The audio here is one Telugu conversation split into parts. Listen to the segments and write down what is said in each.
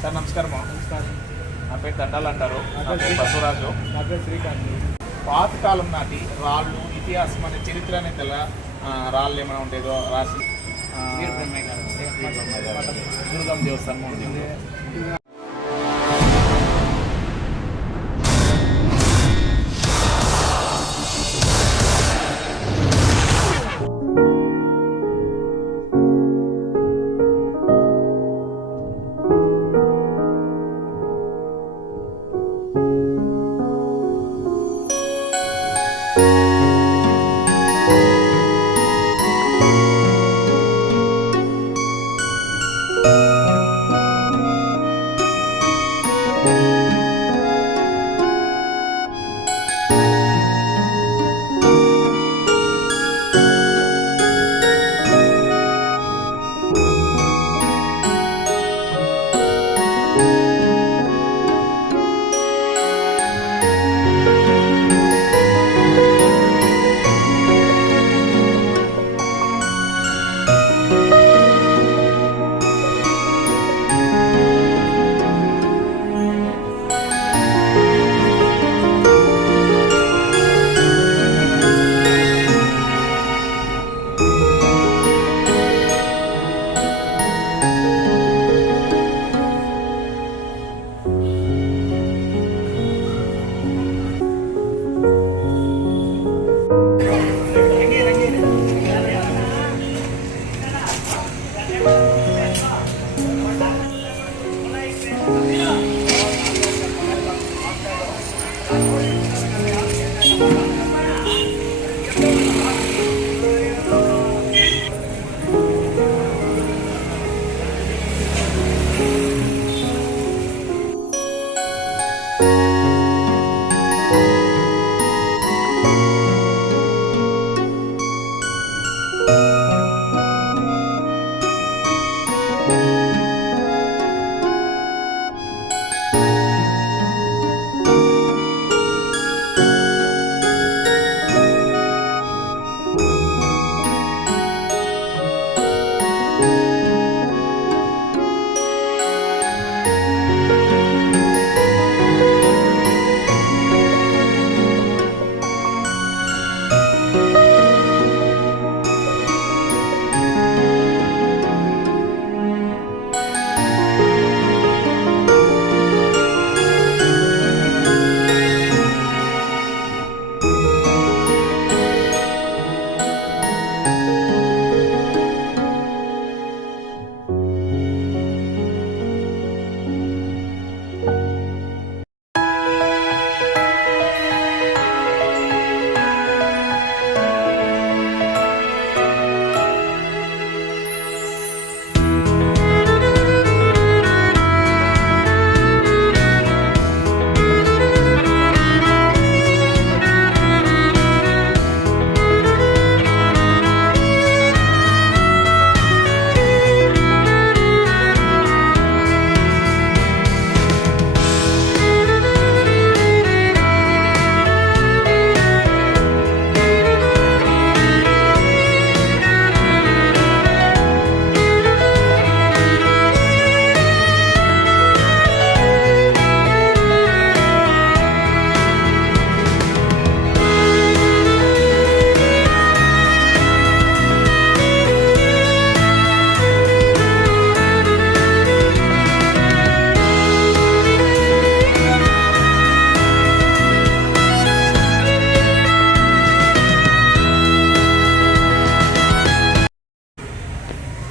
సార్ నమస్కారం. నమస్కారం. నా పేరు దండాలు అంటారు. నా పేరు బసవరాజు. నా పేరు శ్రీకాంత్. పాతకాలం నాటి రాళ్ళు ఇతిహాసం అనే చరిత్ర అనే తెల్ల రాళ్ళు ఏమైనా ఉండేదో రాసి దుర్గం దేవస్థానం ఉంది.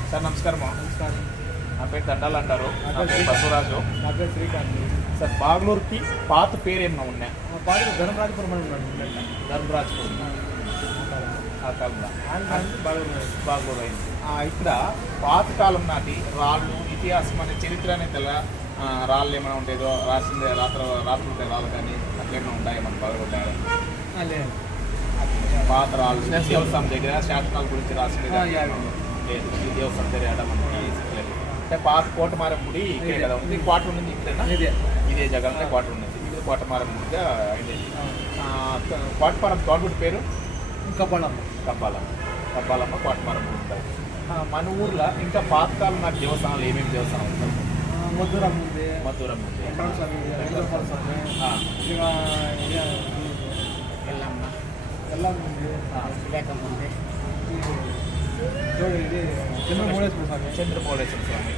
సార్ నమస్కారం. నమస్కారం. నా పేరు దండాలు అంటారు. నా పేరు బసవరాజు. నా పేరు శ్రీకాంత్. సార్ బాగ్లూరుకి పాత పేరు ఏమైనా ఉన్నాయి? మా పాటలు ధర్మరాజపురం అని ఉన్నాడు. ధర్మరాజపురం ఆ కాలంలో బాగ్లూరు అయింది. ఇక్కడ పాతకాలం నాటి రాళ్ళు ఇతిహాసం అనే చరిత్ర అనే తెల్ల రాళ్ళు ఏమైనా ఉండేదో రాసిందే రాత్రులు రాళ్ళు కానీ అట్లనే ఉంటాయి మన బాగుంటాయి. పాత రాళ్ళు దేవస్థానం దగ్గర శాసనాల గురించి రాసింది లేదు. ఈ దేవస్థానం దగ్గర మనకి అంటే పాత కోటమారం గుడి ఇక్కడే కదా ఉంది. క్వార్టర్ ఉంది ఇక్కడేనా? ఇదే జగన్లో క్వార్టర్ ఉన్నది. ఇది కోటమారం గుడిగా అయింది. కోటమారం తోటగుడి పేరు కబ్బాలమ్మ కోటమారం గుడి ఉంటుంది. మన ఊర్లో ఇంకా పాతకాలం నాకు దేవస్థానాలు ఏమేమి దేవస్థానాలు ఉంటాయి? మధురం ఉంది, మధురం ఉంది, వెంకటరమణ స్వామి ఉంది, వెంకటరమణ స్వామి, ఆ, ఇక ఎల్లమ్మ ఉంది, ఉంది ఇది చంద్రమౌళేశ్వర స్వామి, చంద్రమౌళేశ్వర స్వామి.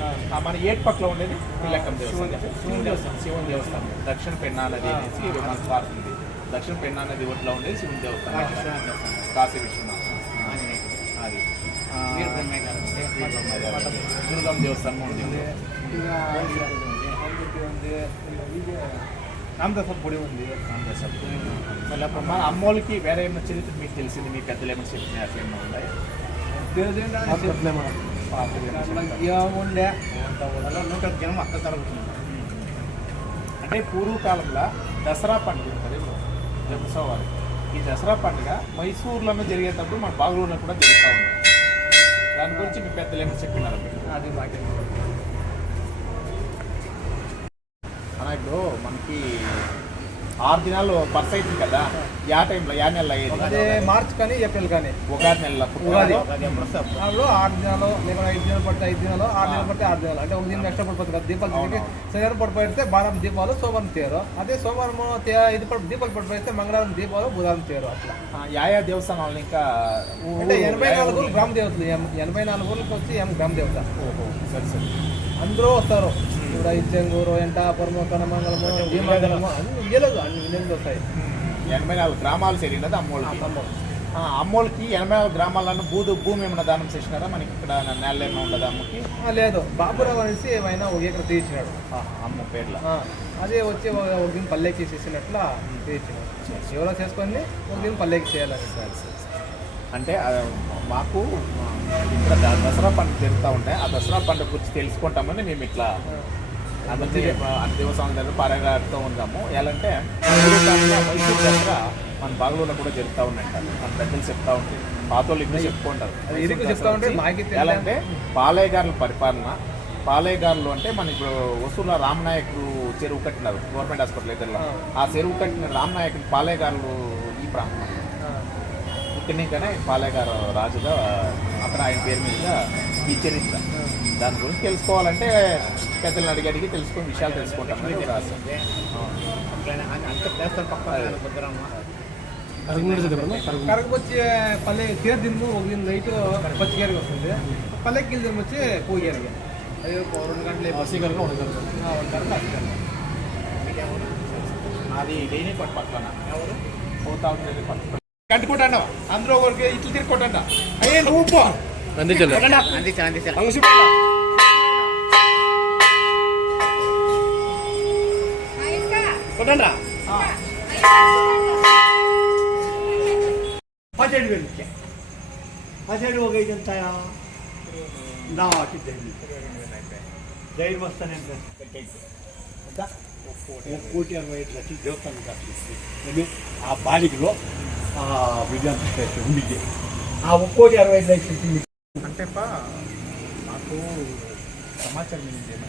మన ఏటు పక్కల ఉండేది పిల్లకం దేవస్థానం, శివుని దేవస్థానం. దక్షిణ పెన్నా నది అనేసి మనకు పారుతుంది. దక్షిణ పెన్నా నది ఒడ్లో ఉండేది శివుని దేవస్థానం, కాశీ విశ్వనాథ్. అది దుర్గం దేవస్థానం ఉంది. ఇక ఉంది, ఇది రామదాస పొడి ఉంది. మన అమ్మోళ్ళకి వేరే ఏమైనా చరిత్ర మీకు తెలిసింది, మీ పెద్దలు ఏమైనా చెప్పినాయి అట్లా ఏమైనా ఉన్నాయి? ఉండే జనం అక్కడ జరుగుతుంది. అంటే పూర్వకాలంలో దసరా పండుగ ఉంటుంది జంబసవారి. ఈ దసరా పండుగ మైసూరులోనే జరిగేటప్పుడు మన బాగులూరులో కూడా జరుగుతూ ఉంది. దాని గురించి మీ పెద్దలు ఏమైనా చెప్పినారు మీరు? అది మాకే అలా ఇప్పుడు మనకి 6 దినాలు బస్ అవుతుంది కదా, యా టైంలో యా నెలలో అయ్యేది? అదే మార్చ్ కానీ ఏప్రిల్ కానీ ఉగాది నెలలో ఉగాది. పుట్టినరోజు. దానిలో 6 దినాలు లేకపోతే 5 దినాలు పడితే 5 దినాలు, 6 దినాలు పడితే 6 దినాలు, అంటే ఒక దినం ఎక్స్ట్రా పడిపోతుంది కదా. దీపాలు తిరిగి శనివారం పడిపోయితే భారం దీపాలు, సోమవారం తేరు. అదే సోమవారం ఇది దీపాలు పడిపోయితే మంగళవారం దీపాలు, బుధవారం తేరు. అట్లా యా దేవస్థానాలు ఇంకా అంటే 84 గ్రామ దేవతలు, 84 ఊర్లకు వచ్చి గ్రామ దేవత. ఓహో, సరే సరే. అందరూ వస్తారు. ఇప్పుడు ఇచ్చంగూరు, ఎంటాపురము, కనమంగళము, భీమగలము అన్ని విజయలేదు, అన్ని విజయలు వస్తాయి. 84 గ్రామాలు చేరినది అమ్మోళ్ళకి. అమ్మోళ్ళకి 84 గ్రామాలను భూమి ఏమైనా దానం చేసినారా? మనకి ఇక్కడ నేల ఏమైనా ఉండదా అమ్మకి? లేదు, బాబురావు అనేసి ఆయన ఒక ఎకర తీయించినాడు అమ్మ పేర్ల. అదే వచ్చి ఒక దిన పల్లెకి చేసినట్లా తీయించినాడు. ఎవరో చేసుకొని ఒక దిన పల్లెకి చేయాలని. అంటే మాకు ఇక్కడ దసరా పండుగ జరుగుతూ ఉంటాయి. ఆ దసరా పండుగ గురించి తెలుసుకుంటామని మేము ఇట్లా అన్ని దేవస్థానం దగ్గర పారాగారితో ఉన్నాము. ఎలా అంటే మైసూరు దసరా మన బాగులో కూడా జరుగుతూ ఉన్నాయంట. మన పెద్దలు చెప్తా ఉంటాయి, పాతోళ్ళు ఇంకా చెప్పుకుంటారు. చెప్తా ఉంటే మాకి ఎలా అంటే పాలేగారుల పరిపాలన. పాలేగారులు అంటే మన ఇప్పుడు వసూళ్ళ రామనాయకుడు చెరువు కట్టినారు గవర్నమెంట్ హాస్పిటల్ దగ్గరలో. ఆ చెరువు కట్టిన రామనాయకుడు పాలేగారులు ఈ ప్రాంతం. ఇక్కడనే పాలేగారు రాజుగా అక్కడ ఆయన పేరు మీద ఈ చరిత్ర. దాని గురించి తెలుసుకోవాలంటే పెద్దలను అడిగి తెలుసుకుని విషయాలు తెలుసుకుంటాం. కరకు వచ్చి పల్లె తీరు దిన్ను ఒక దిన నైట్ పచ్చిగేరికి వస్తుంది. పల్లెకి దిన వచ్చి పూగేరికి. అది 2 గంటలు వసీకరంగా ఉండదు. అది డైలీ పక్కన ఎవరు పోతా ఉంటుంది. కట్టుకుంటా అందరూ ఒకరికి ఇట్లు తిరుగుకుంటా. అయ్యే నువ్వు కొట్టండ్రా 17,000 17 ఒక 5 ఎంత నా ధైర్యం వస్తానంటే 1,60,00,000 దేవస్థానం కట్టిస్తే ఆ బాలికలో విజయాంత ఉండిద్ది. ఆ 1,60,00,000 అంటే మాకు సమాచారం ఏంటంటే